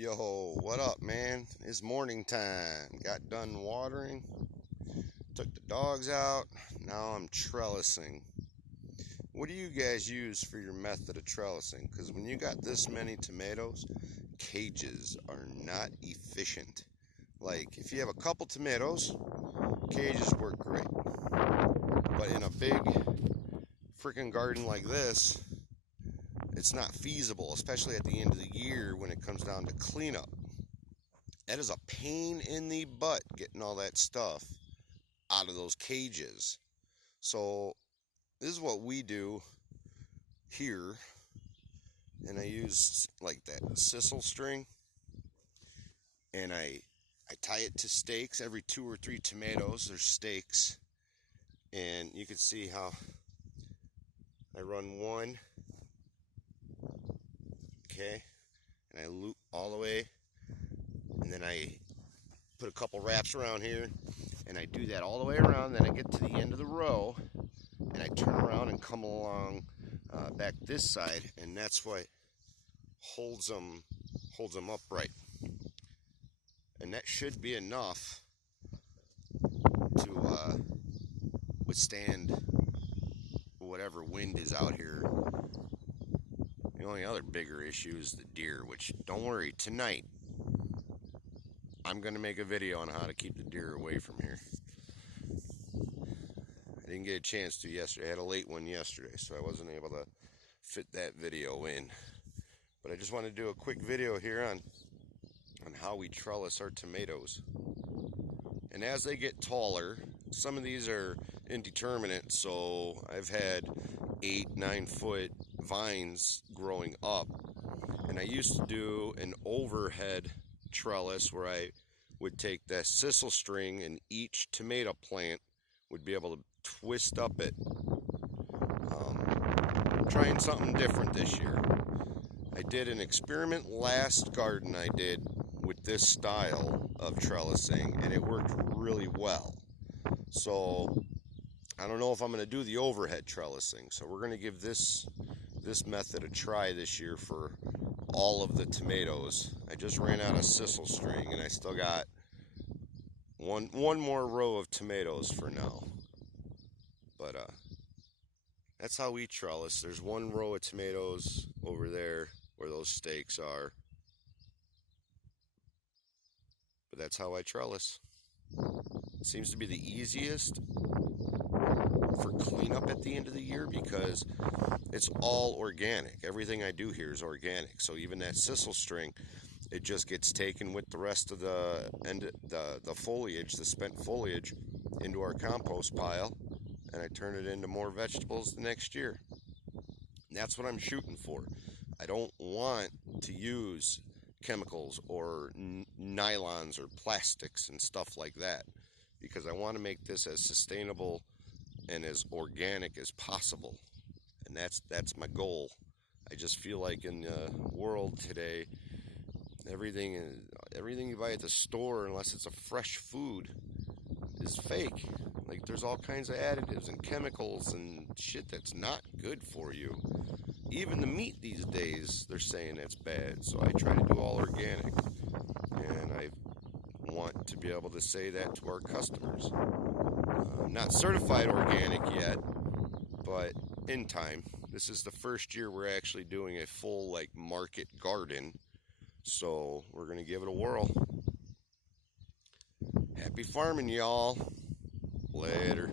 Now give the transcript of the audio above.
Yo, what up, man? It's morning time. Got done watering, took the dogs out. Now I'm trellising. What do you guys use for your method of trellising? Because when you got this many tomatoes, cages are not efficient. Like, if you have a couple tomatoes, cages work great. But in a big freaking garden like this, it's not feasible, especially at the end of the year when it comes down to cleanup. That is a pain in the butt getting all that stuff out of those cages. So this is what we do here, and I use like that sisal string, and I tie it to stakes. Every 2 or 3 tomatoes there's stakes, and you can see how I run one, okay, and I loop all the way, and then I put a couple wraps around here, and I do that all the way around. Then I get to the end of the row, and I turn around and come along back this side, and that's what holds them upright. And that should be enough to withstand whatever wind is out here. The only other bigger issue is the deer, which, don't worry, tonight I'm going to make a video on how to keep the deer away from here. I didn't get a chance to yesterday. I had a late one yesterday, so I wasn't able to fit that video in. But I just want to do a quick video here on how we trellis our tomatoes. And as they get taller, some of these are indeterminate, so I've had 8-9 foot vines growing up. And I used to do an overhead trellis where I would take that sisal string, and each tomato plant would be able to twist up it. Trying something different this year. I did an experiment last garden I did with this style of trellising, and it worked really well. So I don't know if I'm going to do the overhead trellising, so we're going to give this method a try this year for all of the tomatoes. I just ran out of sisal string, and I still got one more row of tomatoes for now. But that's how we trellis. There's one row of tomatoes over there where those stakes are. But that's how I trellis. It seems to be the easiest for cleanup at the end of the year because it's all organic. Everything I do here is organic. So even that sisal string, it just gets taken with the rest of the foliage, the spent foliage, into our compost pile, and I turn it into more vegetables the next year. And that's what I'm shooting for. I don't want to use chemicals or nylons or plastics and stuff like that, because I want to make this as sustainable and as organic as possible. And that's my goal. I just feel like in the world today, everything you buy at the store, unless it's a fresh food, is fake. Like, there's all kinds of additives and chemicals and shit that's not good for you. Even the meat these days, they're saying it's bad. So I try to do all organic, and I want to be able to say that to our customers. I'm not certified organic yet, but in time. This is the first year we're actually doing a full market garden, so we're gonna give it a whirl. Happy farming, y'all. Later.